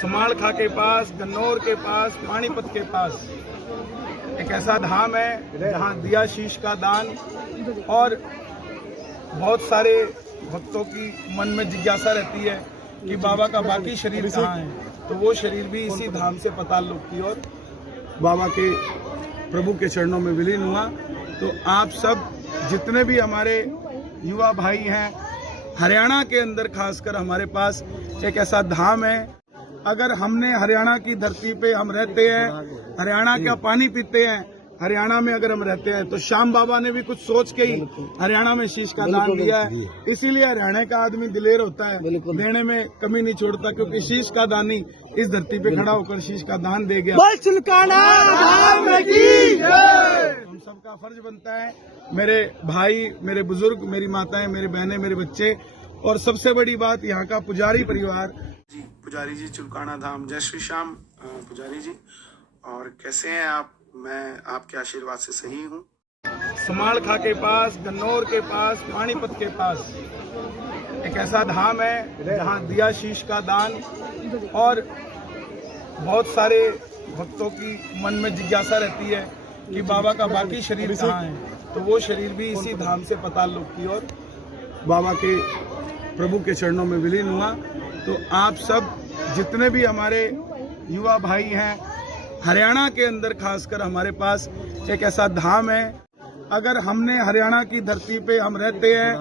समालखा के पास, गन्नौर के पास, पानीपत के पास एक ऐसा धाम है जहां दिया शीश का दान और बहुत सारे भक्तों की मन में जिज्ञासा रहती है कि बाबा का बाकी शरीर कहाँ है, तो वो शरीर भी इसी धाम से पाताल लोक की ओर बाबा के प्रभु के चरणों में विलीन हुआ। तो आप सब जितने भी हमारे युवा भाई हैं, हरियाणा के अंदर खासकर हमारे पास एक ऐसा धाम है। अगर हमने हरियाणा की धरती पे हम रहते हैं, हरियाणा का पानी पीते हैं, हरियाणा में अगर हम रहते हैं, तो श्याम बाबा ने भी कुछ सोच के ही हरियाणा में शीश का दान दिया है। इसीलिए हरियाणा का आदमी दिलेर होता है, देने में कमी नहीं छोड़ता, क्योंकि शीश का दानी इस धरती पे खड़ा होकर शीश का दान दे गया। हम सबका फर्ज बनता है, मेरे भाई, मेरे बुजुर्ग, मेरी माताएं, मेरी बहनें, मेरे बच्चे और सबसे बड़ी बात यहाँ का पुजारी परिवार जी, पुजारी जी चुलकाना धाम। जय श्री श्याम पुजारी जी, और कैसे हैं आप? मैं आपके आशीर्वाद से सही हूँ। समालखा के पास, गन्नौर के पास, पानीपत के पास एक ऐसा धाम है जहाँ दिया शीश का दान और बहुत सारे भक्तों की मन में जिज्ञासा रहती है कि बाबा का बाकी शरीर कहाँ है, तो वो शरीर भी इसी धाम से पाताल लोक की ओर बाबा के प्रभु के चरणों में विलीन हुआ। तो आप सब जितने भी हमारे युवा भाई हैं, हरियाणा के अंदर खासकर हमारे पास एक ऐसा धाम है। अगर हमने हरियाणा की धरती पे हम रहते हैं,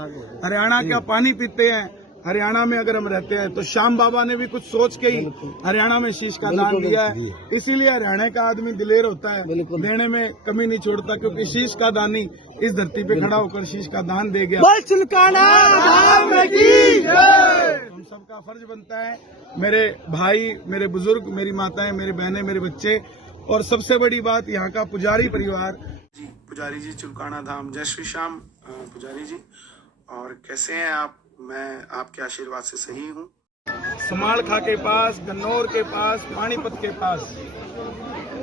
हरियाणा का पानी पीते हैं, हरियाणा में अगर हम रहते हैं, तो श्याम बाबा ने भी कुछ सोच के ही हरियाणा में शीश का दान दिया है। इसीलिए हरियाणा का आदमी दिलेर होता है, देने में कमी नहीं छोड़ता, क्योंकि शीश का दानी इस धरती पे खड़ा होकर शीश का दान दे गया। हम सबका फर्ज बनता है, मेरे भाई, मेरे बुजुर्ग, मेरी माताएं, मेरी बहनें, मेरे बच्चे और सबसे बड़ी बात यहाँ का पुजारी परिवार जी, पुजारी जी चुलकाना धाम। जय श्री श्याम पुजारी जी, और कैसे हैं आप? मैं आपके आशीर्वाद से सही हूँ। समालखा के पास, गन्नौर के पास, पानीपत के पास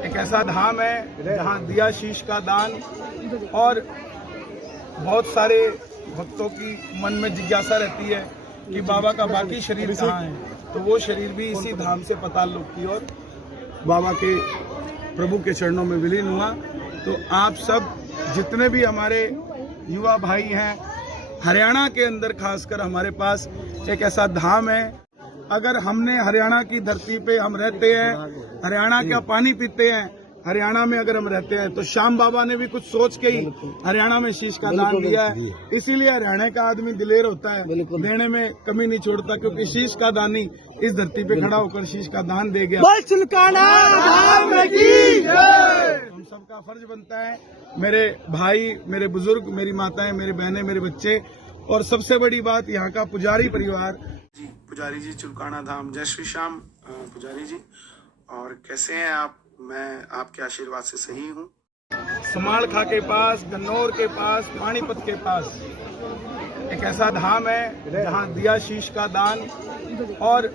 एक ऐसा धाम है जहाँ दिया शीश का दान और बहुत सारे भक्तों की मन में जिज्ञासा रहती है कि बाबा का बाकी शरीर कहाँ है, तो वो शरीर भी इसी धाम से पाताल लोक की ओर बाबा के प्रभु के चरणों में विलीन हुआ। तो आप सब जितने भी हमारे युवा भाई हैं, हरियाणा के अंदर खासकर हमारे पास एक ऐसा धाम है। अगर हमने हरियाणा की धरती पे हम रहते हैं, हरियाणा का पानी पीते हैं, हरियाणा में अगर हम रहते हैं, तो श्याम बाबा ने भी कुछ सोच के ही हरियाणा में शीश का दान दिया है। इसीलिए हरियाणा का आदमी दिलेर होता है, देने में कमी नहीं छोड़ता, क्योंकि शीश का दानी इस धरती पे खड़ा होकर शीश का दान दे गया। हम सबका फर्ज बनता है, मेरे भाई, मेरे बुजुर्ग, मेरी माताएं, मेरी बहनें, मेरे बच्चे और सबसे बड़ी बात यहाँ का पुजारी परिवार जी, पुजारी जी चुलकाना धाम। जय श्री श्याम पुजारी जी, और कैसे हैं आप? मैं आपके आशीर्वाद से सही हूँ। समालखा के पास, गन्नौर के पास, पानीपत के पास एक ऐसा धाम है जहाँ दिया शीश का दान और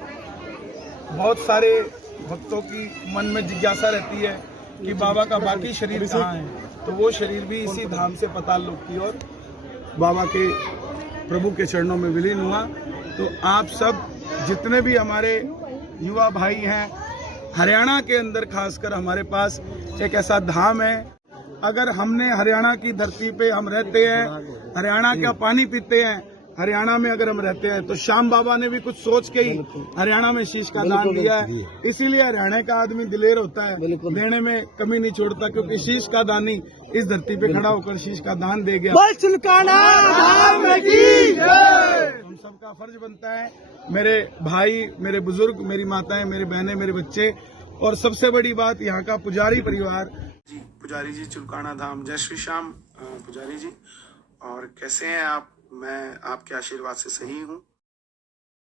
बहुत सारे भक्तों की मन में जिज्ञासा रहती है कि बाबा का बाकी शरीर कहाँ है, तो वो शरीर भी इसी धाम से पाताल लोक की ओर बाबा के प्रभु के चरणों में विलीन हुआ। तो आप सब जितने भी हमारे युवा भाई हैं, हरियाणा के अंदर खासकर हमारे पास एक ऐसा धाम है। अगर हमने हरियाणा की धरती पे हम रहते हैं, हरियाणा का पानी पीते हैं, हरियाणा में अगर हम रहते हैं, तो श्याम बाबा ने भी कुछ सोच के ही हरियाणा में शीश का दान दिया है। इसीलिए हरियाणा का आदमी दिलेर होता है, देने में कमी नहीं छोड़ता, क्योंकि शीश का दानी इस धरती पे खड़ा होकर शीश का दान दे गया। हम सबका फर्ज बनता है, मेरे भाई, मेरे बुजुर्ग, मेरी माताएं, मेरी बहनें, मेरे बच्चे और सबसे बड़ी बात यहाँ का पुजारी परिवार जी, पुजारी जी चुलकाना धाम। जय श्री श्याम पुजारी जी, और कैसे हैं आप? मैं आपके आशीर्वाद से सही हूँ।